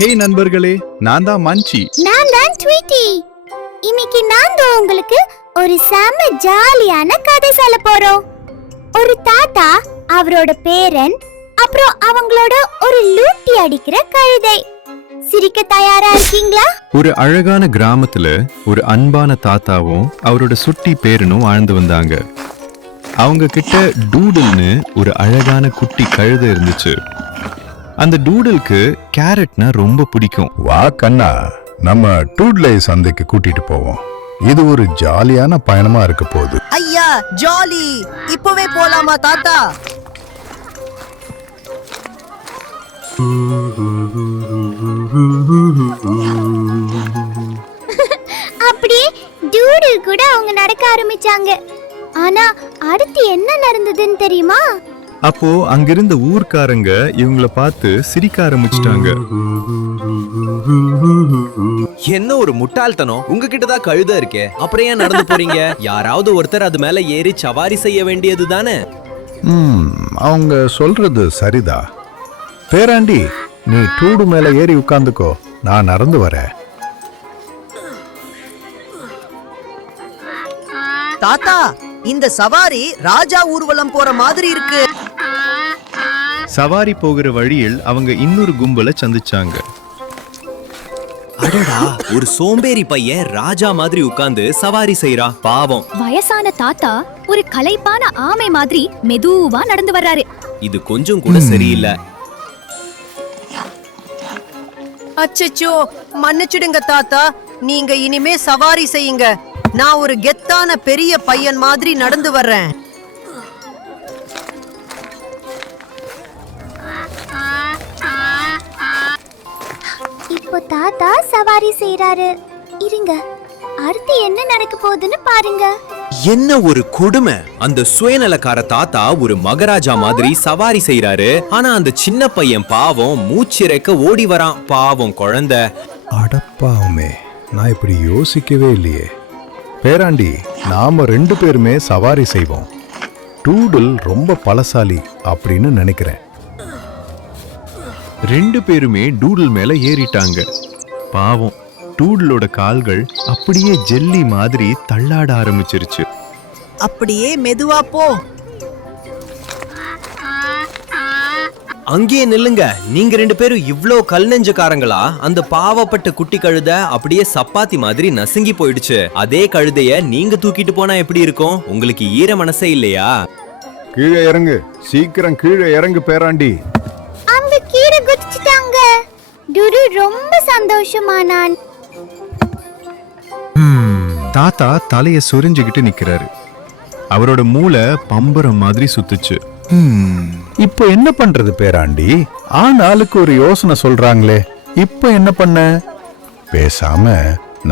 ஹே நண்பர்களே, நான் தான் மஞ்சி. நான் தான் ட்வீட்டி. இன்னைக்கு நான் உங்களுக்கு ஒரு செம ஜாலியான கதை சொல்ல போறோம். ஒரு தாத்தா, அவரோட பேரன், அப்புறம் அவங்களோட ஒரு லூட்டி அடிக்கிற கழுதை. சிரிக்க தயாரா இருக்கீங்களா? ஒரு அழகான கிராமத்துல ஒரு அன்பான தாத்தாவும் அவரோட சுட்டி பேரனும் வாழ்ந்து வந்தாங்க. அவங்க கிட்ட டூடல்னு ஒரு அழகான குட்டி கழுதை இருந்துச்சு. அந்த டூடலுக்கு கேரட்னா ரொம்ப பிடிக்கும். வா கண்ணா, நம்ம டூட்லை சந்தைக்கு கூட்டிட்டு போவோம். இது ஒரு ஜாலியான பயணமா இருக்க போகுது. ஐயா ஜாலி, இப்பவே போலாமா தாத்தா? அப்படியே டூடில் கூட அவங்க நடக்க ஆரம்பிச்சாங்க. ஆனா அடுத்து என்ன நடந்ததுன்னு தெரியுமா? அப்போ அங்கிருந்த ஊர்க்காரங்க இவங்கள பார்த்து சிரிக்க ஆரம்பிச்சிட்டாங்க. என்ன ஒரு முட்டாள்தனம்! உங்ககிட்ட தான் கழுதை இருக்கே, அப்புறம் ஏன் நடந்து போறீங்க? யாராவது ஒருத்தர் அது மேல ஏறி சவாரி செய்ய வேண்டியது தானே. அவங்க சொல்றது சரிதா. பேராண்டி, நீ டூடு மேல ஏறி உட்கார்ந்துக்கோ, நான் நடந்து வரேன். தாத்தா, இந்த சவாரி ராஜா ஊர்வலம் போற மாதிரி இருக்கு. சவாரி போகிற வழியில் அவங்க இன்னொரு கும்பலை சந்திச்சாங்க. அடடா, ஒரு சோம்பேறி பையன் ராஜா மாதிரி உட்கார்ந்து சவாரி செய்யறா. பாவம். வயசான தாத்தா ஒரு களைப்பான ஆமை மாதிரி மெதுவா நடந்து வர்றாரு. இது கொஞ்சம் கூட சரியில்லை. அச்சச்சோ, மன்னிச்சிடுங்க தாத்தா, நீங்க இனிமே சவாரி செய்யுங்க. நான் ஒரு கெத்தான பெரிய பையன் மாதிரி நடந்து வர்றேன். இப்போ தாத்தா சவாரி செய்யறாரு. இருங்க, அடுத்து என்ன நடக்க போகுதுன்னு பாருங்க. என்ன ஒரு கொடுமை! அந்த சுயநலக்கார தாத்தா ஒரு மகாராஜா மாதிரி சவாரி செய்யறாரு. ஆனா அந்த சின்ன பையன் பாவம் மூச்சிறைக்க ஓடி வரான். பாவம் குழந்தை. அடப்பாவுமே, நான் இப்படி யோசிக்கவே இல்லையே. பேராண்டி, நாம 2 பேருமே சவாரி செய்வோம். டூடில் ரொம்ப பலசாலி அப்படின்னு நினைக்கிறேன். 2 பேருமே டூடல் மேல ஏறிட்டாங்க. பாவம், டூடலோட கால்கள் அப்படியே ஜெல்லி மாதிரி தள்ளாட ஆரம்பிச்சிருச்சு. அப்படியே மெதுவா போ. அங்கேயே நில்லுங்க. நீங்க 2 பேரும் இவ்ளோ கல் நெஞ்சக்காரங்களா? அந்த பாவப்பட்ட குட்டி கழுதை அப்படியே சப்பாத்தி மாதிரி நசுங்கி போயிடுச்சு. அதே கழுதைய நீங்க தூக்கிட்டு போனா எப்படி இருக்கும்? உங்களுக்கு ஈர மனசே இல்லையா? கீழே இறங்கு, சீக்கிரம் கீழே இறங்கு பேராண்டி. அவங்க கீழே குதிச்சிட்டாங்க. டுடு ரொம்ப சந்தோஷமானான். தாத்தா தலைய சொரிஞ்சுகிட்டு நிக்கிறாரு. அவரோட மூளை பம்பரம் மாதிரி சுத்துச்சு. இப்போ என்ன பண்றது பேராண்டி? ஆனாலுக்கு ஒரு யோசனை சொல்றாங்களே, இப்போ என்ன பண்ண? பேசாம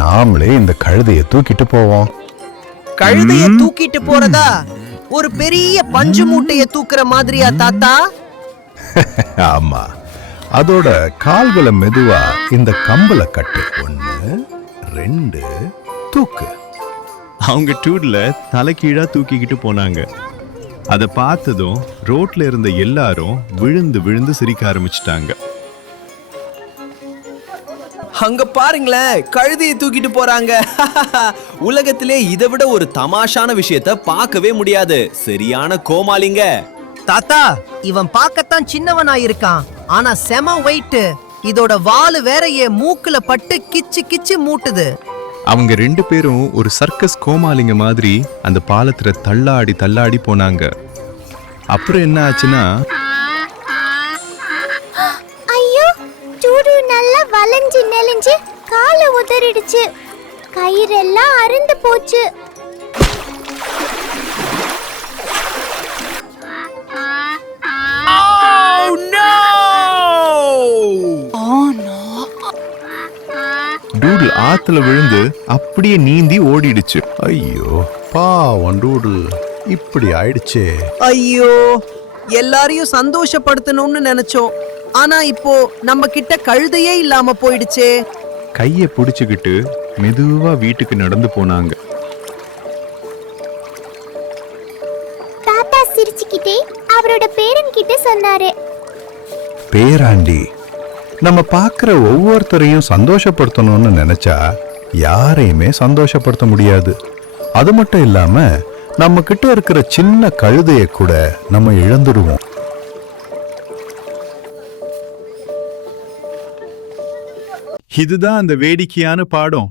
நாமளே இந்த கழுதைய தூக்கிட்டு போவோம். கழுதைய தூக்கிட்டு போறதா? ஒரு பெரிய பஞ்சு மூட்டைய தூக்குற மாதிரியா தாத்தா? ஆமா, அதோட கால்களை மெதுவா இந்த கம்பல கட்டு. 1 2 தூக்கு. அவங்க டூட்ல தலைகீழா தூக்கிக்கிட்டு போனாங்க. அதை பார்த்ததும் ரோட்ல இருந்த எல்லாரும் விழுந்து விழுந்து சிரிக்க ஆரம்பிச்சிட்டாங்க. அங்க பாருங்களேன், கழுதையை தூக்கிட்டு போறாங்க. உலகத்திலே இதை விட ஒரு தமாஷான விஷயத்த பார்க்கவே முடியாது. சரியான கோமாளிங்க. தாத்தா, இவன் பார்க்கத்தான் சின்னவனா இருக்கான், ஆனா செம வெயிட். இதோட வாலு வேற என் மூக்குல பட்டு கிச்சு கிச்சு மூட்டுது. அவங்க 2 பேரும் ஒரு சர்க்கஸ் கோமாளிங்க மாதிரி அந்த பாலத்துல தள்ளாடி தள்ளாடி போனாங்க. அப்புறம் என்ன ஆச்சுன்னா, ஐயோ, டுடு நல்லா வளைஞ்சு நெளிஞ்சு காலை உதறிடுச்சு. கயிறெல்லாம் அறுந்து போச்சு. டூடில் ஆத்துல விழுந்து அப்படியே நீந்தி ஓடிடுச்சு. ஐயோ பாவம் டூடில், இப்படி ஆயிடுச்சே. ஐயோ, எல்லாரையும் சந்தோஷப்படுத்தணும்னு நினைச்சோம், ஆனா இப்போ நம்ம கிட்ட கழுதையே இல்லாம போயிடுச்சே. கைய புடிச்சுக்கிட்டு மெதுவா வீட்டுக்கு நடந்து போனாங்க. தாத்தா சிரிச்சுக்கிட்டே அவரோட பேரன் கிட்ட சொன்னாரு. பேராண்டி, நம்ம பார்க்குற ஒவ்வொருத்தரையும் சந்தோஷப்படுத்தணும்னு நினைச்சா யாரையுமே சந்தோஷப்படுத்த முடியாது. அது மட்டும் இல்லாம நம்ம கிட்ட இருக்கிற சின்ன கழுதைய கூட நம்ம இழந்துடுவோம். இதுதான் அந்த வேடிக்கையான பாடம்.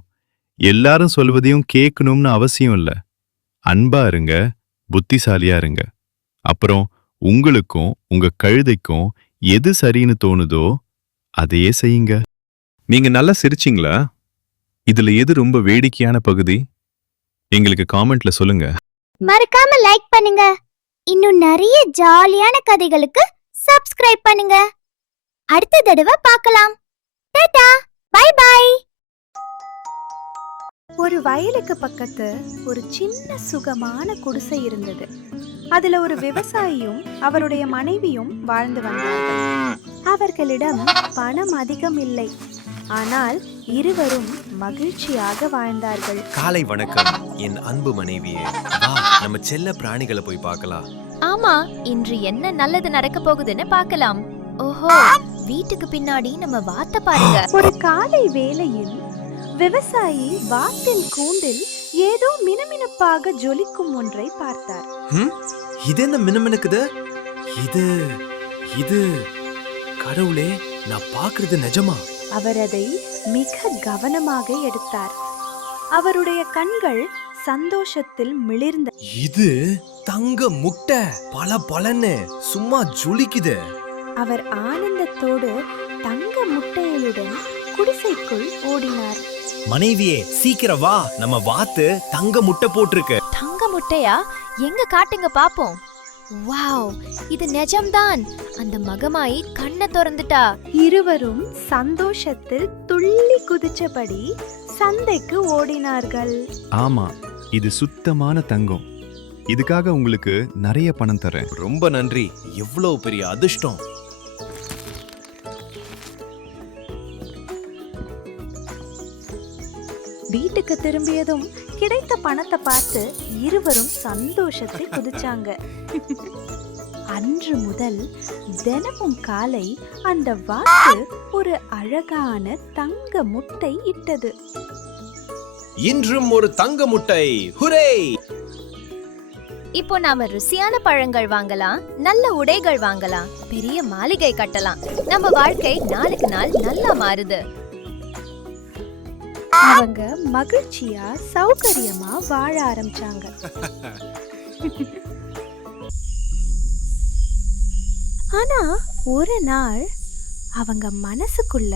எல்லாரும் சொல்வதையும் கேட்கணும்னு அவசியம் இல்ல. அன்பா இருங்க, புத்திசாலியா இருங்க. அப்புறம் உங்களுக்கும் உங்க கழுதைக்கும் எது சரின்னு தோணுதோ அதையே செய்யுங்க. நீங்க நல்லா சிரிச்சீங்களா? இதுல எது ரொம்ப வேடிக்கையான பகுதி? எங்களுக்கு காமெண்ட்ல சொல்லுங்க. மறக்காம லைக் பண்ணுங்க. இன்னும் நிறைய ஜாலியான கதைகளுக்கு சப்ஸ்கிரைப் பண்ணுங்க. அடுத்த தடவை பார்க்கலாம். Tata, bye bye. ஒரு வயலுக்கு பக்கத்து ஒரு சின்ன சுகமான குடிசை இருந்தது. அதுல ஒரு விவசாயியும் அவருடைய மனைவியும் வாழ்ந்து வந்தார்கள். அவர்களிடம் பணம் அதிகம் இல்லை, ஆனால் இருவரும் மகிழ்ச்சியாக வாழ்ந்தார்கள். காலை வணக்கம் என் அன்பு மனைவியே. வா, நம்ம செல்ல பிராணிகளை போய் பார்க்கலாம். ஆமா, இன்று என்ன நல்லது நடக்க போகுதுன்னு பார்க்கலாம். ஓஹோ, வீட்டுக்கு பின்னாடி நம்ம வாத்த பாருங்க. ஒரு காலை வேளையில் விவசாயி வாத்தின் கூண்டில் ஏதோ மினுமினுப்பாக ஜொலிக்கும் ஒன்றை பார்த்தார். இது என்ன மினுமினுக்குது? இது இது கடவுளே, நான் பார்க்கிறது நிஜமா? அவர் அதை மிக கவனமாக எடுத்தார். அவருடைய கண்கள் சந்தோஷத்தில் மிளிர்ந்த. இது தங்க முட்டை, பல பலன்னு சும்மா ஜொலிக்குது. அவர் ஆனந்தத்தோடு தங்க முட்டைகளுடன் குடிசைக்குள் ஓடினார். மனைவியே, சீக்கிரம் வா, நம்ம வாத்து தங்க முட்டை போட்டிருக்கு. தங்க முட்டையா? எங்க காட்டுங்க பாப்போம். வாவ், இது நிஜம்தான். அந்த மகமாயி கண்ணை திறந்துட்டா. இருவரும் சந்தோஷத்தில் துள்ளி குதிச்சபடி சந்தைக்கு ஓடினார்கள். ஆமா, இது சுத்தமான தங்கம். இதுக்காக உங்களுக்கு நிறைய பணம் தரேன். ரொம்ப நன்றி, எவ்வளவு பெரிய அதிர்ஷ்டம். வீட்டுக்கு திரும்பியதும் கிடைத்த பணத்தை பார்த்து இருவரும் சந்தோஷத்தை குதிச்சாங்க. அன்று முதல் தினமும் காலை அந்த வாத்து ஒரு அழகான தங்க முட்டை இட்டது. இன்றும் ஒரு தங்க முட்டை. ஹுரே! இப்போ நாம ருசியான பழங்கள் வாங்கலாம், நல்ல உடைகள் வாங்கலாம், பெரிய மாளிகை கட்டலாம். நம்ம வாழ்க்கை நாளுக்கு நாள் நல்லா மாறுது. அவங்க மகிழ்ச்சியா சௌகரியமா வாழ ஆரம்பிச்சாங்க. ஆனா ஒரு நாள் அவங்க மனசுக்குள்ள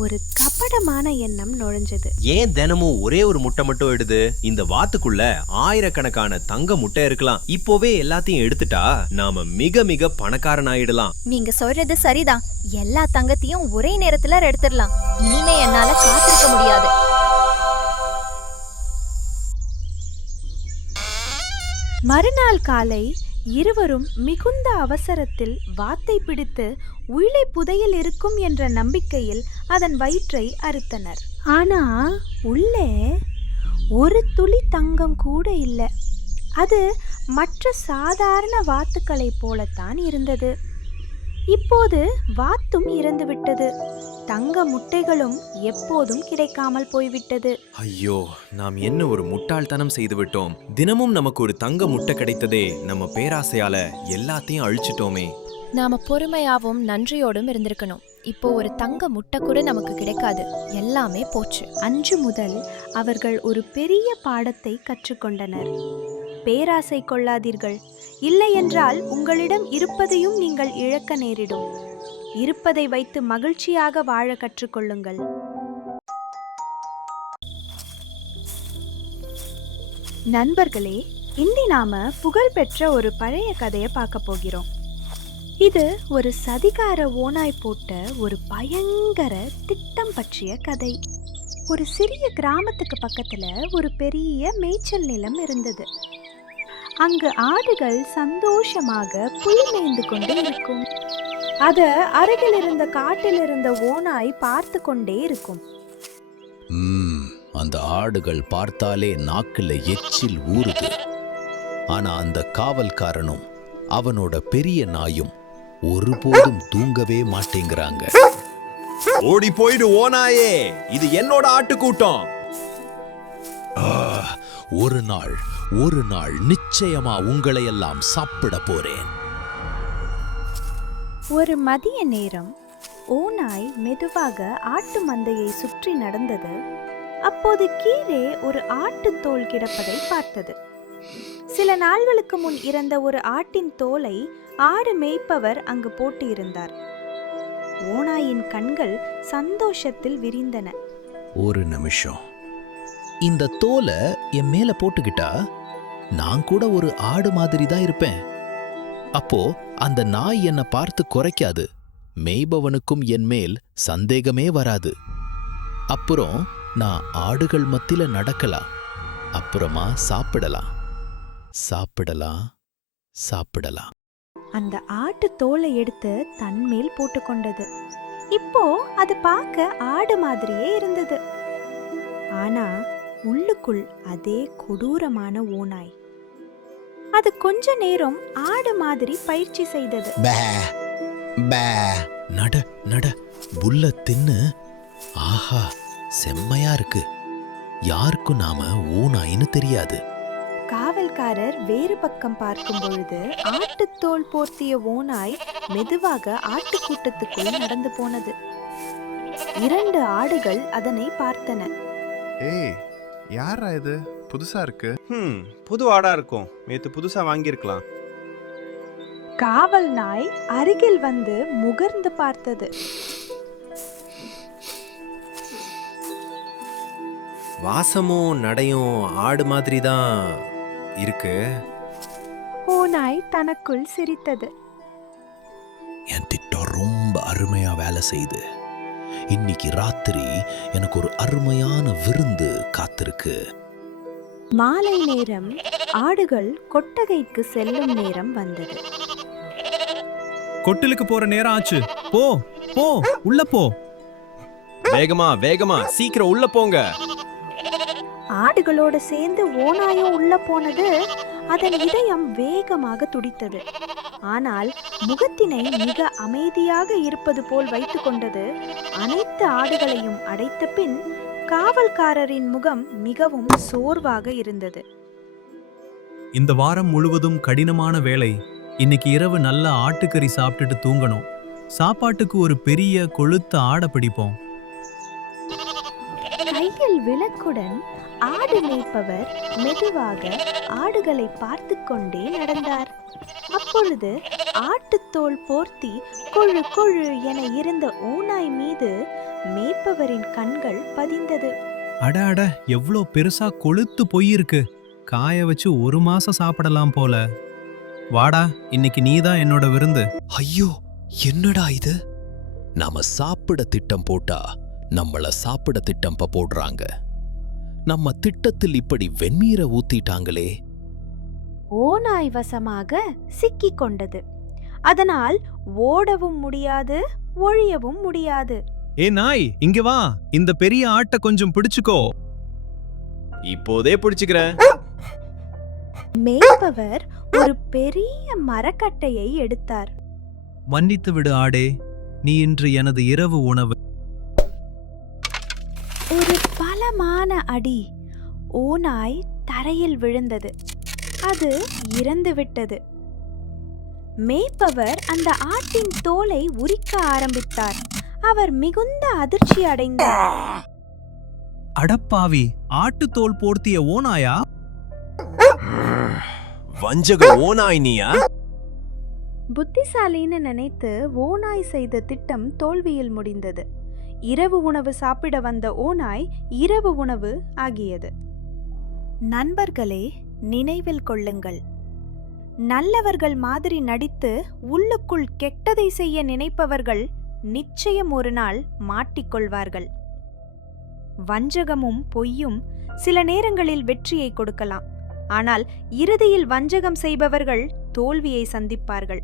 ஒரு கபடமான எண்ணம் நுழைஞ்சது. ஏன் தினமும் ஒரே ஒரு முட்டை மட்டும் எடுது? இந்த வாத்துக்குள்ள ஆயிரக்கணக்கான தங்க முட்டை இருக்கலாம். இப்போவே எல்லாத்தையும் எடுத்துட்டா நாம மிக மிக பணக்காரன் ஆயிடலாம். நீங்க சொல்றது சரிதான். எல்லா தங்கத்தையும் ஒரே நேரத்துல எடுத்துடலாம். இனிமே என்னால காத்திருக்க முடியாது. மறுநாள் காலை இருவரும் மிகுந்த அவசரத்தில் வாத்தை பிடித்து உள்ளே புதையல் இருக்கும் என்ற நம்பிக்கையில் அதன் வயிற்றை அறுத்தனர். ஆனா உள்ளே ஒரு துளி தங்கம் கூட இல்லை. அது மற்ற சாதாரண வாத்துக்களைப் போலத்தான் இருந்தது. இப்போது வாத்தும் இறந்துவிட்டது. தங்க முட்டைகளும் எப்போதும் கிடைக்காமல் போய்விட்டது. ஐயோ, நாம் என்ன ஒரு முட்டாள்தனம் செய்து விட்டோம். தினமும் நமக்கு ஒரு தங்க முட்டை கிடைத்ததே. நம்ம பேராசையால எல்லாத்தையும் அழிச்சிட்டோமே. நாம பொறுமையாவும் நன்றியோடும் இருந்திருக்கணும். இப்போ ஒரு தங்க முட்டை கூட நமக்கு கிடைக்காது. எல்லாமே போச்சு. அன்று முதல் அவர்கள் ஒரு பெரிய பாடத்தை கற்றுக்கொண்டனர். பேராசை கொள்ளாதீர்கள். இல்லை என்றால் உங்களிடம் இருப்பதையும் நீங்கள் இழக்க நேரிடும். இருப்பதை வைத்து மகிழ்ச்சியாக வாழ கற்றுக்கொள்ளுங்கள். நண்பர்களே, இன்று நாம புகழ்பெற்ற ஒரு பழைய கதையை பார்க்க போகிறோம். இது ஒரு சதிகார ஓநாய் போட்ட ஒரு பயங்கர திட்டம் பற்றிய கதை. ஒரு சிறிய கிராமத்துக்கு பக்கத்துல ஒரு பெரிய மேய்ச்சல் நிலம் இருந்தது. அங்கு ஆடுகள் சந்தோஷமாக புல் மேய்ந்து கொண்டு இருக்கும். அத அருகில் இருந்த காட்டில் இருந்த ஓநாய் பார்த்து கொண்டே இருக்கும். அந்த ஆடுகள் பார்த்தாலே நாக்குல எச்சில் ஊறுது. ஆனா அந்த காவல்காரனும் அவனோட பெரிய நாயும் ஒருபோதும் தூங்கவே மாட்டேங்கிறாங்க. ஓடி போயிடு ஓநாயே, இது என்னோட ஆட்டுக்கூட்டம். ஒரு நாள் நிச்சயமா உங்களை எல்லாம் சாப்பிட போறேன். ஒரு மதிய நேரம் ஓநாய் மெதுவாக ஆட்டு மந்தையை சுற்றி நடந்தது. அப்போது கீழே ஒரு ஆட்டுத் தோல் கிடப்பதை பார்த்தது. சில நாள்களுக்கு முன் இறந்த ஒரு ஆட்டின் தோலை ஆடு மேய்ப்பவர் அங்கு போட்டு இருந்தார். ஓநாயின் கண்கள் சந்தோஷத்தில் விரிந்தன. ஒரு நிமிஷம், இந்த தோலை என் மேல போட்டுக்கிட்டா நான் கூட ஒரு ஆடு மாதிரி தான் இருப்பேன். அப்போ அந்த நாய் என்னை பார்த்து குறைக்காது, மேய்பவனுக்கும் என் மேல் சந்தேகமே வராது. அப்புறம் நான் ஆடுகள் மத்தியில நடக்கலாம், அப்புறமா சாப்பிடலாம். அந்த ஆட்டு தோலை எடுத்து தன் மேல் போட்டுக்கொண்டது. இப்போ அது பார்க்க ஆடு மாதிரியே இருந்தது. ஆனா உள்ளுக்குள் அதே கொடூரமான ஓநாய். அது கொஞ்ச நேரம் ஆடு மாதிரி பயிற்சி செய்தது. நட புல்ல தின்னு. ஆஹா, செம்மையா இருக்கு. யாருக்கும் நாம ஓநாயின்னு தெரியாது. காவல்காரர் வேறு பக்கம் பார்க்கும் பொழுது ஆட்டுத்தோல் போர்த்திய ஓநாய் மெதுவாக ஆட்டுக்கூட்டத்துக்குள் நடந்து போனது. 2 ஆடுகள் அதனை பார்த்தன. ஏய், யாரா இது? புதுசா இருக்கு. புது ஆடா இருக்கும், நேத்து புதுசா வாங்கியிருக்கலாம். காவல் நாய் அருகில் வந்து முகர்ந்து பார்த்தது. வாசமும் நடையும் ஆடு மாதிரி தான் இருக்கு. ஓநாய் தனக்குள் சிரித்தது. என் திட்டம் ரொம்ப அருமையா வேலை செய்து. இன்னைக்கு ராத்திரி எனக்கு ஒரு அருமையான விருந்து காத்திருக்கு. மாலை நேரம் ஆடுகள் கொட்டகைக்கு செல்லும் நேரம் வந்தது. கொட்டிலுக்கு போற நேரம் ஆச்சு. போ போ, உள்ள போ. வேகமா சீக்கிரம் உள்ள போங்க. ஆடுகளோடு சேர்ந்து ஓநாயும் உள்ள போனது. அதன் இதயம் வேகமாக துடித்தது. ஆனால் முகத்தினை மிக அமைதியாக இருப்பது போல் வைத்துக் கொண்டது. அனைத்து ஆடுகளையும் அடைத்த பின் காவல்காரரின் முகம் மிகவும் சோர்வாக இருந்தது. இந்த வாரம் முழுவதும் கடினமான வேலை. இன்னைக்கு இரவு நல்ல ஆட்டுக்கறி சாப்பிட்டுட்டு தூங்கணும். சாப்பாட்டுக்கு ஒரு பெரிய கொழுத்த ஆடை பிடிப்போம். கையில் விளக்குடன் ஆடு மேய்ப்பவர் மெதுவாக ஆடுகளை பார்த்து கொண்டே நடந்தார். அப்பொழுது ஆட்டுத்தோல் போர்த்தி கொழு கொழு என இருந்த ஓநாய் மீது மேய்ப்பவரின் கண்கள் பதிந்தது. அட எவ்வளோ பெருசா கொழுத்து போயிருக்கு. காய வச்சு 1 மாசம் சாப்பிடலாம் போல. வாடா, இன்னைக்கு நீதான் என்னோட விருந்து. ஐயோ, என்னடா இது? நாம சாப்பிட திட்டம் போட்டா நம்மள சாப்பிட திட்டம் போடுறாங்க. நம்ம திட்டத்தில் இப்படி வெந்நீரை ஊத்திட்டாங்களே. ஓநாய் வசமாக சிக்கிக் கொண்டது. அதனால் ஓடவும் முடியாது, ஒழியவும் முடியாது. ஏ நாய், இங்க வா. இந்த பெரிய ஆட்டை கொஞ்சம் பிடிச்சுக்கோ. இப்போதே பிடிச்சுக்கிறேன். மேய்ப்பவர் ஒரு பெரிய மரக்கட்டையை எடுத்தார். மன்னித்து விடு ஆடே, நீ இன்று எனது இரவு உணவு. ஒரு பலமான அடி. ஓநாய் தரையில் விழுந்தது. அது இறந்து விட்டது. மேய்ப்பவர் அந்த ஆட்டின் தோலை உரிக்க ஆரம்பித்தார். அவர் மிகுந்த அதிர்ச்சி அடைந்தார். அடப்பாவி, ஆட்டுத்தோல் போர்த்திய ஓநாயா? வஞ்சக ஓநாய் நீயா? புத்திசாலின்னு நினைத்து ஓநாய் செய்த திட்டம் தோல்வியில் முடிந்தது. இரவு உணவு சாப்பிட வந்த ஓநாய் இரவு உணவு ஆகியது. நண்பர்களே, நினைவில் கொள்ளுங்கள், நல்லவர்கள் மாதிரி நடித்து உள்ளுக்குள் கெட்டதை செய்ய நினைப்பவர்கள் நிச்சயம் ஒரு நாள் மாட்டிக்கொள்வார்கள். வஞ்சகமும் பொய்யும் சில நேரங்களில் வெற்றியை கொடுக்கலாம். ஆனால் இறுதியில் வஞ்சகம் செய்பவர்கள் தோல்வியை சந்திப்பார்கள்.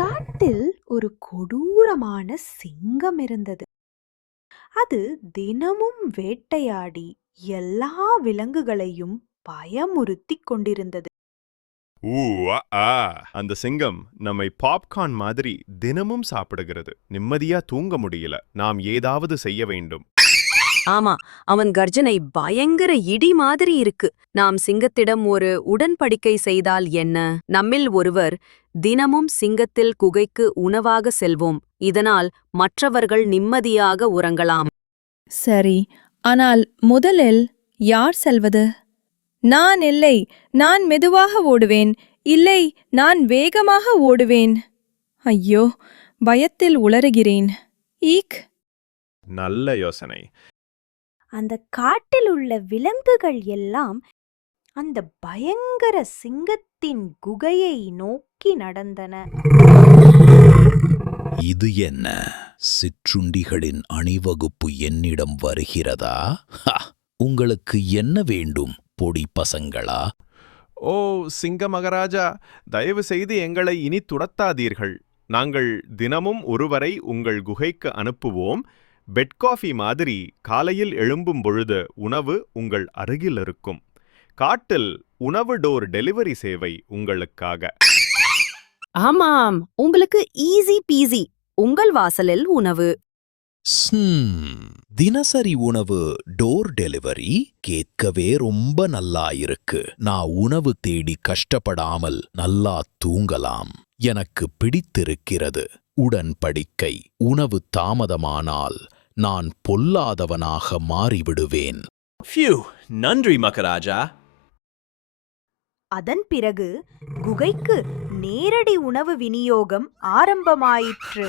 காட்டில் ஒரு கொடூரமான சிங்கம் இருந்தது. அது தினமும் வேட்டையாடி எல்லா விலங்குகளையும் பயமுறுத்தி கொண்டிருந்தது. அந்த சிங்கம் நம்மை பாப்கார்ன் மாதிரி தினமும் சாப்பிடுகிறது. நிம்மதியா தூங்க முடியல. நாம் ஏதாவது செய்ய வேண்டும். ஆமா, அவன் கர்ஜனை பயங்கர இடி மாதிரி இருக்கு. நாம் சிங்கத்திடம் ஒரு உடன்படிக்கை செய்தால் என்ன? நம்மில் ஒருவர் தினமும் சிங்கத்தில் குகைக்கு உணவாக செல்வோம். இதனால் மற்றவர்கள் நிம்மதியாக உறங்கலாம். சரி, ஆனால் முதலில் யார் செல்வது? நான் இல்லை, நான் மெதுவாக ஓடுவேன். இல்லை, நான் வேகமாக ஓடுவேன். ஐயோ, பயத்தில் உளறுகிறேன். ஈக். நல்ல யோசனை. அந்த காட்டில் உள்ள விலங்குகள் எல்லாம் அந்த பயங்கர சிங்கத்தின் குகையை நோக்கி நடந்தன. இது என்ன? சிற்றுண்டிகளின் அணிவகுப்பு என்னிடம் வருகிறதா? உங்களுக்கு என்ன வேண்டும், பொடி பசங்களா? ஓ சிங்க மகாராஜா, தயவு செய்து எங்களை இனி துரத்தாதீர்கள். நாங்கள் தினமும் ஒருவரை உங்கள் குகைக்கு அனுப்புவோம். பெட் காஃபி மாதிரி காலையில் எழும்பும் பொழுது உணவு உங்கள் அருகில் இருக்கும். காட்டில் உணவு டோர் டெலிவரி சேவை உங்களுக்காக. ஆமாம், உங்களுக்கு ஈஸி பீஸி. உங்கள் வாசலில் உணவு. தினசரி உணவு டோர் டெலிவரி கேட்கவே ரொம்ப நல்லா இருக்கு. நான் உணவு தேடி கஷ்டப்படாமல் நல்லா தூங்கலாம். எனக்கு பிடித்திருக்கிறது. உடன்படிக்கை. உணவு தாமதமானால் நான் பொல்லாதவனாக மாறிவிடுவேன். நன்றி மகாராஜா. அதன் பிறகு குகைக்கு நேரடி உணவு விநியோகம் ஆரம்பமாயிற்று.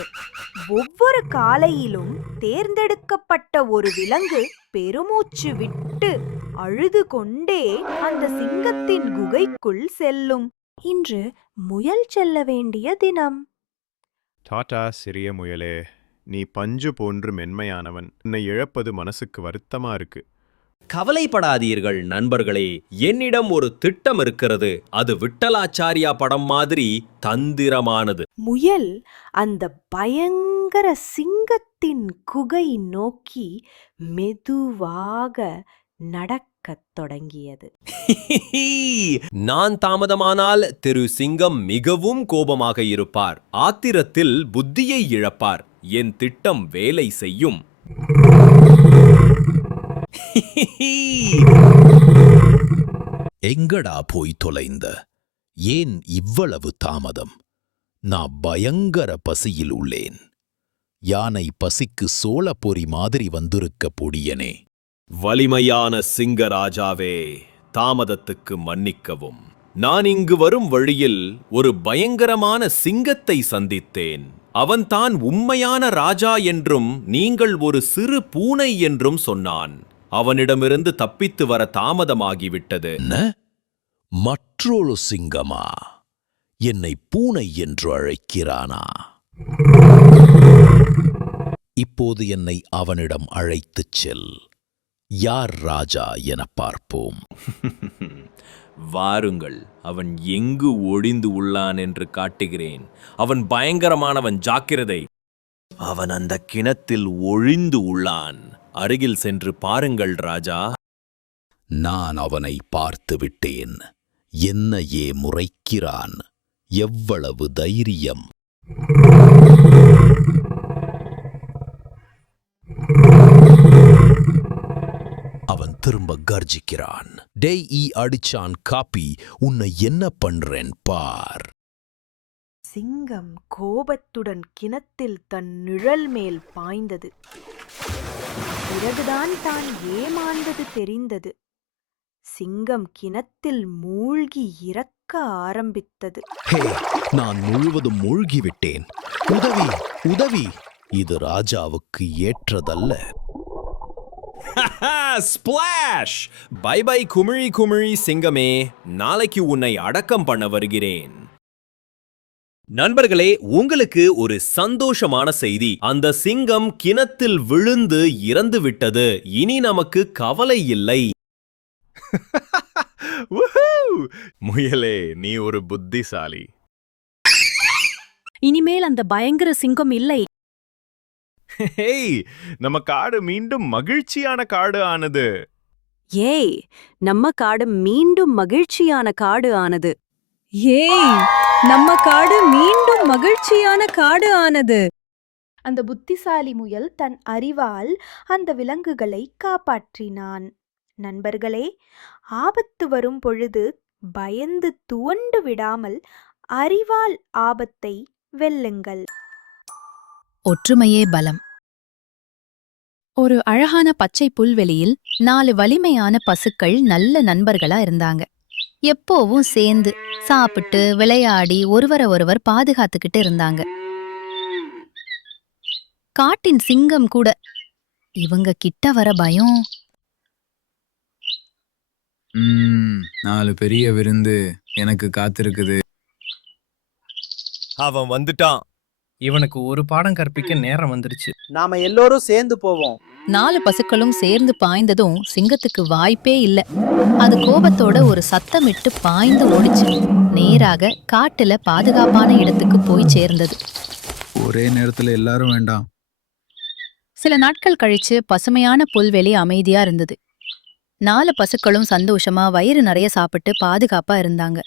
ஒவ்வொரு காலையிலும் தேர்ந்தெடுக்கப்பட்ட ஒரு விலங்கு பெருமூச்சு விட்டு அழுது கொண்டே அந்த சிங்கத்தின் குகைக்குள் செல்லும். இன்று முயல் செல்ல வேண்டிய தினம். டாடா சிறிய முயலே, நீ பஞ்சு போன்று மென்மையானவன். உன்னை இழப்பது மனசுக்கு வருத்தமா இருக்கு. கவலைப்படாதீர்கள் நண்பர்களே, என்னிடம் ஒரு திட்டம் இருக்கிறது. அது விட்டலாச்சாரியா படம் மாதிரி தந்திரமானது. முயல் அந்த பயங்கர சிங்கத்தின் குகை நோக்கி மெதுவாக நடக்கத் தொடங்கியது. நான் தாமதமானால் திரு சிங்கம் மிகவும் கோபமாக இருப்பார். ஆத்திரத்தில் புத்தியை இழப்பார். என் திட்டம் வேலை செய்யும். எங்கடா போய் தொலைந்த? ஏன் இவ்வளவு தாமதம்? நான் பயங்கர பசியில் உள்ளேன். யானை பசிக்கு சோளப்பொரி மாதிரி வந்திருக்க பொடியனே. வலிமையான சிங்கராஜாவே, தாமதத்துக்கு மன்னிக்கவும். நான் இங்கு வரும் வழியில் ஒரு பயங்கரமான சிங்கத்தை சந்தித்தேன். அவன்தான் உண்மையான ராஜா என்றும் நீங்கள் ஒரு சிறு பூனை என்றும் சொன்னான். அவனிடமிருந்து தப்பித்து வர தாமதமாகிவிட்டது. மற்றொரு சிங்கமா? என்னை பூனை என்று அழைக்கிறானா? இப்போது என்னை அவனிடம் அழைத்துச் செல். யார் ராஜா என பார்ப்போம். வாருங்கள், அவன் எங்கு ஒளிந்து உள்ளான் என்று காட்டுகிறேன். அவன் பயங்கரமானவன், ஜாக்கிரதை. அவன் அந்த கிணத்தில் ஒளிந்து உள்ளான். அருகில் சென்று பாருங்கள் ராஜா. நான் அவனை பார்த்து விட்டேன். என்னையே முறைக்கிறான். எவ்வளவு தைரியம்! அவன் திரும்ப கர்ஜிக்கிறான். டேய் அடிச்சான் காப்பி, உன்னை என்ன பண்றேன் பார். சிங்கம் கோபத்துடன் கிணத்தில் தன் நிழல் மேல் பாய்ந்தது. பிறகுதான் தான் ஏமாந்தது தெரிந்தது. சிங்கம் கிணத்தில் மூழ்கி இறக்க ஆரம்பித்தது. ஹே, நான் முழுவதும் மூழ்கிவிட்டேன். உதவி, உதவி! இது ராஜாவுக்கு ஏற்றதல்ல. ஸ்பிளாஷ்! பை பை குமிழி குமிழி சிங்கமே. நாளைக்கு உன்னை அடக்கம் பண்ண வருகிறேன். நண்பர்களே, உங்களுக்கு ஒரு சந்தோஷமான செய்தி. அந்த சிங்கம் கிணத்தில் விழுந்து இறந்து விட்டது. இனி நமக்கு கவலை இல்லை. முயலே, நீ ஒரு புத்திசாலி. இனிமேல் அந்த பயங்கர சிங்கம் இல்லை. ஹேய், நம்ம காடு மீண்டும் மகிழ்ச்சியான காடு ஆனது. ஏய், நம்ம காடு மீண்டும் மகிழ்ச்சியான காடு ஆனது. ஏய், நம்ம காடு மீண்டும் மகிழ்ச்சியான காடு ஆனது. அந்த புத்திசாலி முயல் தன் அறிவால் அந்த விலங்குகளை காப்பாற்றினான். நண்பர்களே, ஆபத்து வரும் பொழுது பயந்து துவண்டு விடாமல் அறிவால் ஆபத்தை வெல்லுங்கள். ஒற்றுமையே பலம். ஒரு அழகான பச்சை புல்வெளியில் 4 வலிமையான பசுக்கள் நல்ல நண்பர்களா இருந்தாங்க. எப்போவும் சேர்ந்து சாப்பிட்டு விளையாடி ஒருவரை ஒருவர் பாதுகாத்துக்கிட்டு இருந்தாங்க. காட்டின் சிங்கம் கூட இவங்க கிட்ட வர பயம். 4 பெரிய விருந்து எனக்கு காத்திருக்குது. அவன் வந்துட்டான். இவனுக்கு ஒரு பாடம் கற்பிக்க நேரம் வந்துருச்சு. நாம எல்லோரும் சேர்ந்து போவோம். 4 பசுக்களும் சேர்ந்து பாய்ந்ததும் சிங்கத்துக்கு வாய்ப்பே இல்ல. அது கோபத்தோட ஒரு சத்தமிட்டு பாய்ந்து ஓடிச்சு. நேராக காட்டுல பாதுகாப்பான இடத்துக்கு போய் சேர்ந்தது. ஒரே நேரத்துல எல்லாரும் வேண்டாம். சில நாட்கள் கழிச்சு பசுமையான புல்வெளி அமைதியா இருந்தது. 4 பசுக்களும் சந்தோஷமா வயிறு நிறைய சாப்பிட்டு பாதுகாப்பா இருந்தாங்க.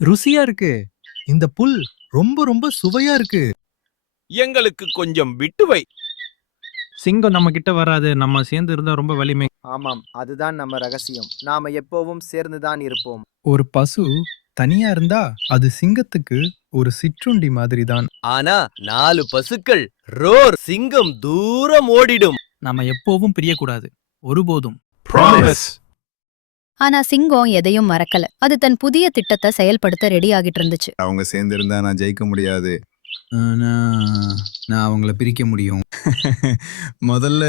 ருசியா இருக்கு. இந்த புல் ரொம்ப ரொம்ப சுவையா இருக்கு. எங்களுக்கு கொஞ்சம் விட்டு வை. சிங்கம் நம்ம கிட்ட வராது. நம்ம சேர்ந்து இருந்தா ரொம்ப வலிமை. ஆமாம், அதுதான் நம்ம ரகசியம். நாம எப்பவும் சேர்ந்துதான் இருப்போம். ஒரு பசு தனியா இருந்தா அது சிங்கத்துக்கு ஒரு சிற்றுண்டி மாதிரி தான். ஆனா 4 பசுக்கள் ரோர், சிங்கம் தூரம் ஓடிடும். நம்ம எப்பவும் பிரியக்கூடாது, ஒருபோதும். ஆனா சிங்கம் எதையும் மறக்கல. அது தன் புதிய திட்டத்தை செயல்படுத்த ரெடி ஆகிட்டு இருந்துச்சு. அவங்க சேர்ந்து இருந்தா நான் ஜெயிக்க முடியாது. நான் அவங்கள பிரிக்க முடியும். முதல்ல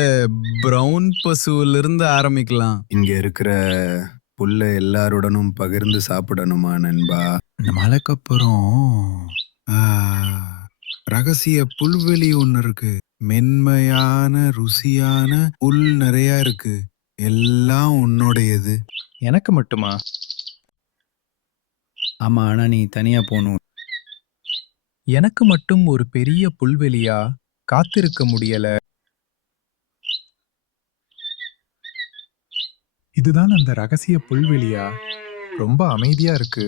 பிரவுன் பசுல இருந்து ஆரம்பிக்கலாம். இங்க இருக்கிற புல்ல எல்லாருடனும் பகிர்ந்து சாப்பிடணுமா நண்பா? இந்த மலைக்கப்புறம் ரகசிய புல்வெளி ஒண்ணு இருக்கு. மென்மையான ருசியான புல் நிறைய இருக்கு. எல்லாம் உன்னோடையது. எனக்கு மட்டுமா? ஆமா, ஆனா நீ தனியா போகணும். எனக்கு மட்டும் ஒரு பெரிய புல்வெளியா காத்திருக்க முடியல. இதுதான் அந்த ரகசிய புல்வெளியா? ரொம்ப அமைதியா இருக்கு.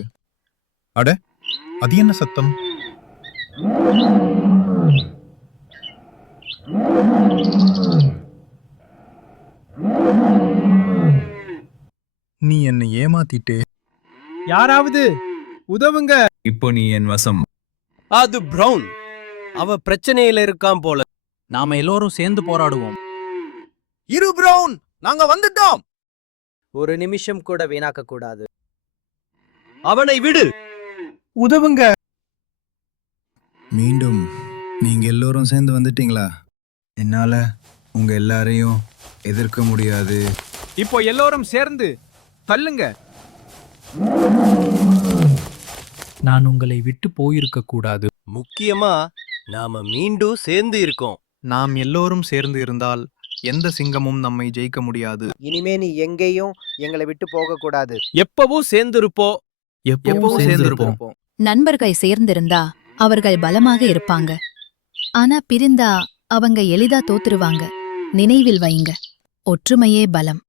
அட, அது என்ன சத்தம்? நீ என்னை ஏமாத்திட்டே. யாராவது உதவுங்க. இப்போ நீ என் வசம். அது பிரவுன். அவ பிரச்சனையில இருக்கான் போல. நாம எல்லோரும் சேர்ந்து போராடுவோம். இரு பிரவுன், நாங்க வந்துட்டோம். ஒரு நிமிஷம் கூட வீணாக்க கூடாது. அவனை விடு. உதவுங்க. மீண்டும் நீங்க எல்லோரும் சேர்ந்து வந்துட்டீங்களா? என்னால உங்க எல்லாரையும் எதிர்க்க முடியாது. இப்போ எல்லோரும் சேர்ந்து தள்ளுங்க. நான் உங்களை விட்டு போயிருக்க கூடாது. முக்கியமா நாம மீண்டும் சேர்ந்து இருக்கோம். நாம் எல்லோரும் சேர்ந்து இருந்தால் எந்த சிங்கமும் நம்மை ஜெயிக்க முடியாது. இனிமே நீ எங்கேயும் எங்களை விட்டு போக கூடாது. எப்பவும் சேர்ந்திருப்போம். எப்பவும் சேர்ந்திருப்போம். நண்பர்கள் சேர்ந்திருந்தா அவர்கள் பலமாக இருப்பாங்க. ஆனா பிரிந்தா அவங்க எளிதா தோத்துருவாங்க. நினைவில் வைங்க, ஒற்றுமையே பலம்.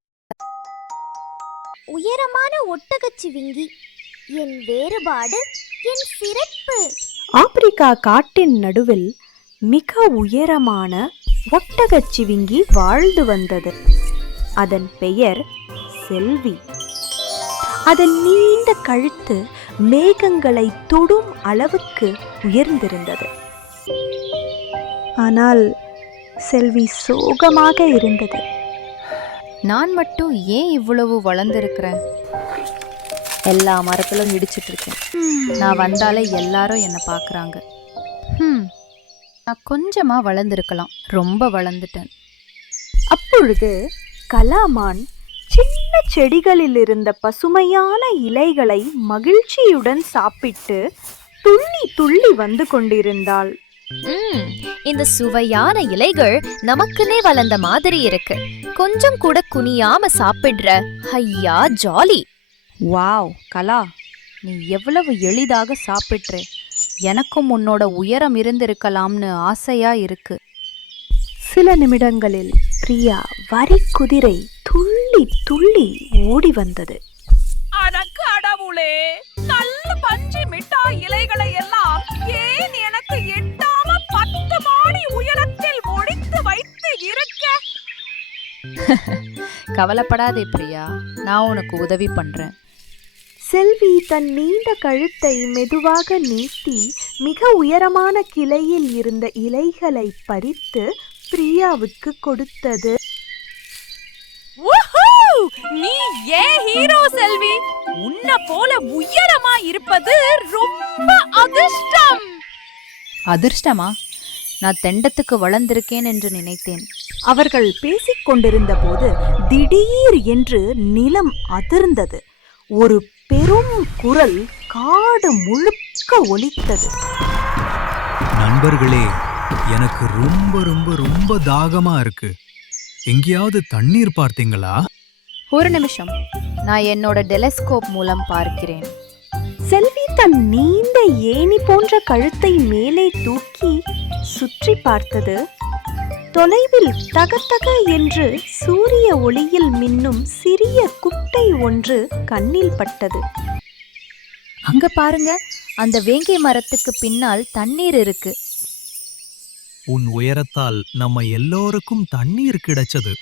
உயரமான ஒட்டகச்சிவிங்கி, என் வேறுபாடு என் சிறப்பு. ஆப்பிரிக்கா காட்டின் நடுவில் மிக உயரமான ஒட்டகச்சிவிங்கி வாழ்ந்து வந்தது. அதன் பெயர் செல்வி. அதன் நீண்ட கழுத்து மேகங்களை தொடும் அளவுக்கு உயர்ந்திருந்தது. ஆனால் செல்வி சோகமாக இருந்தது. நான் மட்டும் ஏன் இவ்வளவு வளர்ந்துருக்கிறேன்? எல்லா மரத்திலும் இடிச்சிட்டு இருக்கேன். நான் வந்தாலே எல்லாரும் என்ன பார்க்கறாங்க. நான் கொஞ்சமா வளர்ந்துருக்கலாம், ரொம்ப வளர்ந்துட்டேன். அப்பொழுது கலாமான் சின்ன செடிகளில் இருந்த பசுமையான இலைகளை மகிழ்ச்சியுடன் சாப்பிட்டு துள்ளி துள்ளி வந்து கொண்டிருந்தாள். இந்த சுவையான இலைகள் நமக்குன்னே வளர்ந்த மாதிரி இருக்கு. கொஞ்சம் கூட குனியாம சாப்பிடுற. ஐயா ஜாலி. வாவ் கலா, நீ எவ்வளவு எளிதாக சாப்பிட்ற. எனக்கும் உன்னோட உயரம் இருந்திருக்கலாம்னு ஆசையா இருக்கு. சில நிமிடங்களில் பிரியா வரி குதிரை துள்ளி துள்ளி ஓடி வந்தது. அட கடவுளே! கடவுளே, நல்ல பஞ்சு மிட்டாய் இலைகளை எல்லாம் ஏன் எனக்கு எட்டாம 10 மாடி உயரத்தில் முடித்து வைத்து இருக்க? கவலைப்படாதே பிரியா, நான் உனக்கு உதவி பண்றேன். செல்வி தன் நீண்ட கழுத்தை மெதுவாக நீட்டி மிக உயரமான கிளையில் இருந்த இலைகளை பறித்து பிரியாவுக்கு கொடுத்தது. நீ ஏன் ஹீரோ செல்வி? உன்னை போல உயரமா இருப்பது ரொம்ப அதிர்ஷ்டம். அதிர்ஷ்டமா? நான் தெண்டத்துக்கு வளர்ந்திருக்கேன் என்று நினைத்தேன். அவர்கள் பேசிக் கொண்டிருந்த போது திடீர் என்று நிலம் அதிர்ந்தது. ஒரு பெரும் குரல் காடு முழுக்க ஒலித்தது. நண்பர்களே, எனக்கு ரொம்ப ரொம்ப ரொம்ப தாகமா இருக்கு. எங்கேயாவது தண்ணீர் பார்த்தீங்களா? ஒரு நிமிஷம், நான் என்னோட டெலஸ்கோப் மூலம் பார்க்கிறேன். செல்வி தன் நீண்ட ஏணி போன்ற கழுத்தை மேலே தூக்கி சுற்றி பார்த்தது. தொலைவில் தகதக என்று சூரிய ஒளியில் மின்னும் சிறிய குட்டை ஒன்று கண்ணில் பட்டது. அங்க பாருங்க, அந்த வேங்கை மரத்துக்கு பின்னால் தண்ணீர் இருக்கு. உன் உயரத்தால் நம்ம எல்லோருக்கும் தண்ணீர் கிடைச்சது.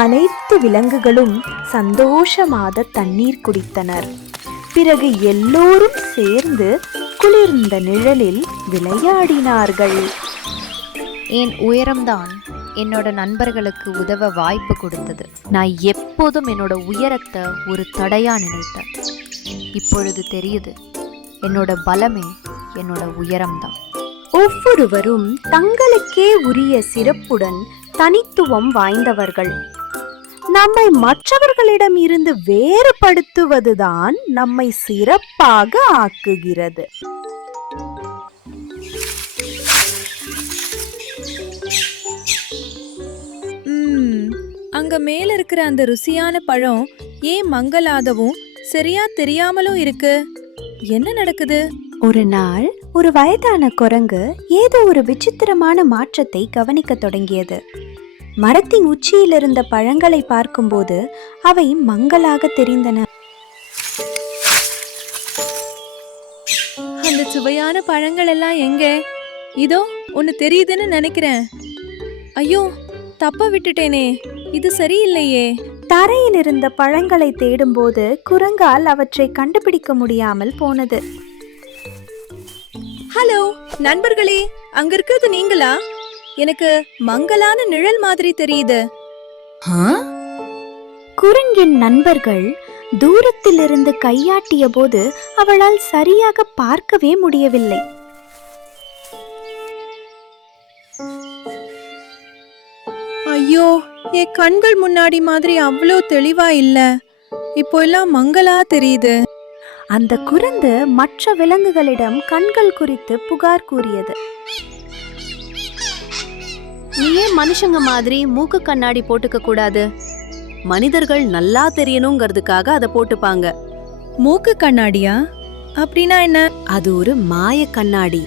அனைத்து விலங்குகளும் சந்தோஷமாக தண்ணீர் குடித்தனர். பிறகு எல்லோரும் சேர்ந்து குளிர்ந்த நிழலில் விளையாடினார்கள். என் உயரம்தான் என்னோட நண்பர்களுக்கு உதவ வாய்ப்பு கொடுத்தது. நான் எப்போதும் என்னோட உயரத்தை ஒரு தடையா நினைத்தேன். இப்பொழுது தெரியுது, என்னோட பலமே என்னோட உயரம்தான். ஒவ்வொருவரும் தங்களுக்கே உரிய சிறப்புடன் தனித்துவம் வாய்ந்தவர்கள். நம்மை மற்றவர்களிடம் இருந்து வேறுபடுத்துவதுதான் நம்மை சிறப்பாக ஆக்குகிறது. அங்க மேல இருக்கிற அந்த ருசியான பழம் ஏன் மங்கலாகவும் சரியா தெரியாமலும் இருக்கு? என்ன நடக்குது? ஒரு நாள் ஒரு வயதான குரங்கு ஏதோ ஒரு விசித்திரமான மாற்றத்தை கவனிக்க தொடங்கியது. மரத்தின் உச்சியில் இருந்த பழங்களை பார்க்கும்போது அவை மங்கலாக தெரிந்தன. அந்த சுவையான பழங்கள் எல்லாம் எங்க? இதோ ஒன்னு தெரியுதுன்னு நினைக்கிறேன். ஐயோ, தப்ப விட்டுட்டேனே, இது சரியில்லையே. தரையில் இருந்த பழங்களை தேடும்போது குரங்கால் அவற்றை கண்டுபிடிக்க முடியாமல் போனது. ஹலோ நண்பர்களே, அங்க இருக்கிறது நீங்களா? எனக்கு மங்கலான நிழல் மாதிரி தெரியுது. குரங்கின் நண்பர்கள் தூரத்திலிருந்து கையாட்டிய போது அவளால் சரியாக பார்க்கவே முடியவில்லை. ஐயோ, என் கண்கள் முன்னாடி மாதிரி அவ்வளோ தெளிவா இல்ல. இப்போ எல்லாம் மங்களா தெரியுது. அந்த குரங்கு மற்ற விலங்குகளிடம் கண்கள் குறித்து புகார் கூறியது. நீ ஏன் மனுஷங்க மாதிரி மூக்கு கண்ணாடி போட்டுக்க கூடாது? மனிதர்கள் நல்லா தெரியணுங்கிறதுக்காக அதை போட்டுப்பாங்க. மூக்கு கண்ணாடியா? அப்படின்னா என்ன? அது ஒரு மாய கண்ணாடி.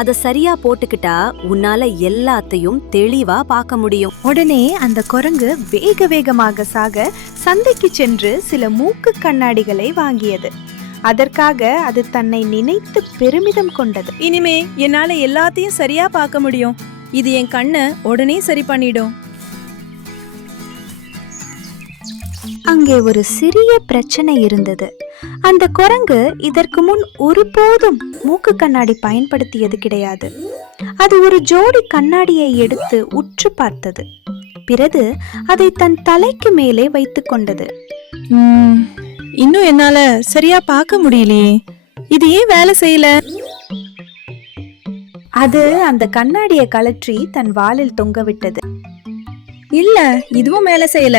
அத சரியா போட்டுக்கிட்டா உன்னால எல்லாத்தையும் தெளிவா பார்க்க முடியும். உடனே அந்த குரங்கு வேக வேகமாக சாக சந்தைக்கு சென்று சில மூக்கு கண்ணாடிகளை வாங்கியது. அதற்காக அது தன்னை நினைத்து பெருமிதம் கொண்டது. இனிமே என்னால எல்லாத்தையும் சரியா பார்க்க முடியும். இது என் கண்ணை உடனே சரி பண்ணிடும். அங்கே ஒரு சிறிய பிரச்சனை இருந்தது. அந்த குரங்கு இதற்கு முன் ஒருபோதும் மூக்கு கண்ணாடி பயன்படுத்தியது கிடையாது. அது ஒரு ஜோடி கண்ணாடியை எடுத்து உற்று பார்த்தது. பிறகு அதை தன் தலைக்கு மேலே வைத்துக் கொண்டது. இன்னும் என்னால சரியா பார்க்க முடியலையே, இது ஏன் வேலை செய்யல? அது அந்த கண்ணாடியை கழற்றி தன் வாலில் தொங்கவிட்டது. இல்ல, இதுவும் வேலை செய்யல.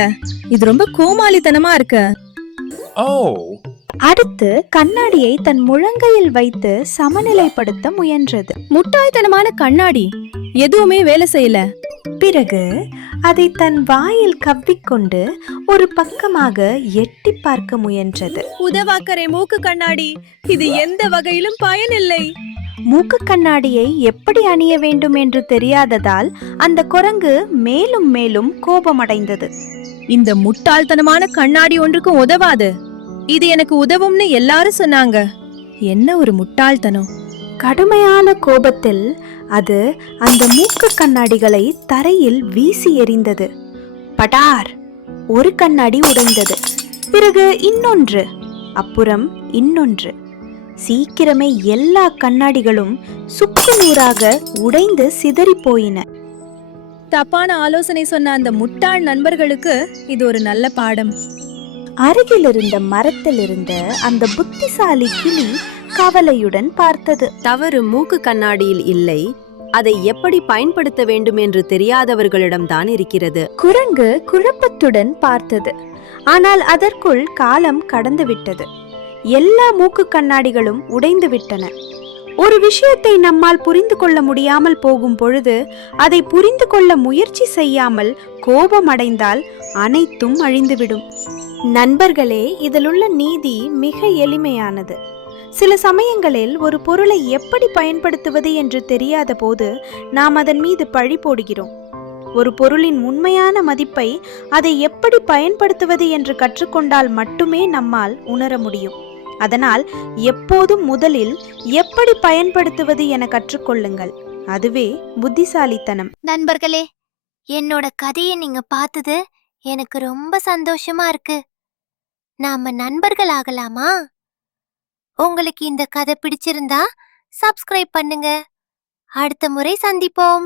இது ரொம்ப கோமாளித்தனமா இருக்கு. அடுத்து கண்ணாடியை தன் முழங்கையில் வைத்து சமநிலைப்படுத்த முயன்றது. முட்டாள்தனமான கண்ணாடி, எதுவுமே வேலை செய்யல. பிறகு அதை தன் வாயில் கவ்விக்கொண்டு ஒரு பக்கமாக எட்டி பார்க்க முயன்றது. உதவாக்கரை மூக்கு கண்ணாடி, இது எந்த வகையிலும் பயனில்லை. மூக்கு கண்ணாடியை எப்படி அணிய வேண்டும் என்று தெரியாததால் அந்த குரங்கு மேலும் மேலும் கோபமடைந்தது. இந்த முட்டாள்தனமான கண்ணாடி ஒன்றுக்கும் உதவாது. இது எனக்கு உதவும்னு எல்லாரும் சொன்னாங்க. என்ன ஒரு முட்டாள்தனம். கடுமையான கோபத்தில் அது அந்த மூக்கு கண்ணாடிகளை தரையில் வீசி எறிந்தது. படார்! ஒரு கண்ணாடி உடைந்தது. பிறகு இன்னொன்று, அப்புறம் இன்னொன்று. சீக்கிரமே எல்லா கண்ணாடிகளும் சுக்கு நூறாக உடைந்து சிதறி போயின. தப்பான ஆலோசனை சொன்ன அந்த முட்டாள் நண்பர்களுக்கு இது ஒரு நல்ல பாடம். அருகில் இருந்த மரத்தில் இருந்த அந்த புத்திசாலி கிளி கவலையுடன் பார்த்தது. தவறு மூக்கு கண்ணாடியில் இல்லை, அதை எப்படி பயன்படுத்த வேண்டும் என்று தெரியாதவர்களிடம்தான் இருக்கிறது. குரங்கு குழப்பத்துடன் பார்த்தது. ஆனால் அதற்குள் காலம் கடந்துவிட்டது. எல்லா மூக்கு கண்ணாடிகளும் உடைந்து விட்டன. ஒரு விஷயத்தை நம்மால் புரிந்து கொள்ள முடியாமல் போகும் பொழுது அதை புரிந்து கொள்ள முயற்சி செய்யாமல் கோபம் அடைந்தால் அனைத்தும் அழிந்துவிடும். நண்பர்களே, இதிலுள்ள நீதி மிக எளிமையானது. சில சமயங்களில் ஒரு பொருளை எப்படி பயன்படுத்துவது என்று தெரியாத போது நாம் அதன் மீது பழி போடுகிறோம். ஒரு பொருளின் உண்மையான மதிப்பை அதை எப்படி பயன்படுத்துவது என்று கற்றுக்கொண்டால் மட்டுமே நம்மால் உணர முடியும். அதனால் எப்போதும் முதலில் எப்படி பயன்படுத்துவது என கற்றுக்கொள்ளுங்கள். அதுவே புத்திசாலித்தனம். நண்பர்களே, என்னோட கதையை நீங்க பார்த்தது எனக்கு ரொம்ப சந்தோஷமா இருக்கு. நாம நண்பர்கள் ஆகலாமா? உங்களுக்கு இந்த கதை பிடிச்சிருந்தா சப்ஸ்கிரைப் பண்ணுங்க. அடுத்த முறை சந்திப்போம்.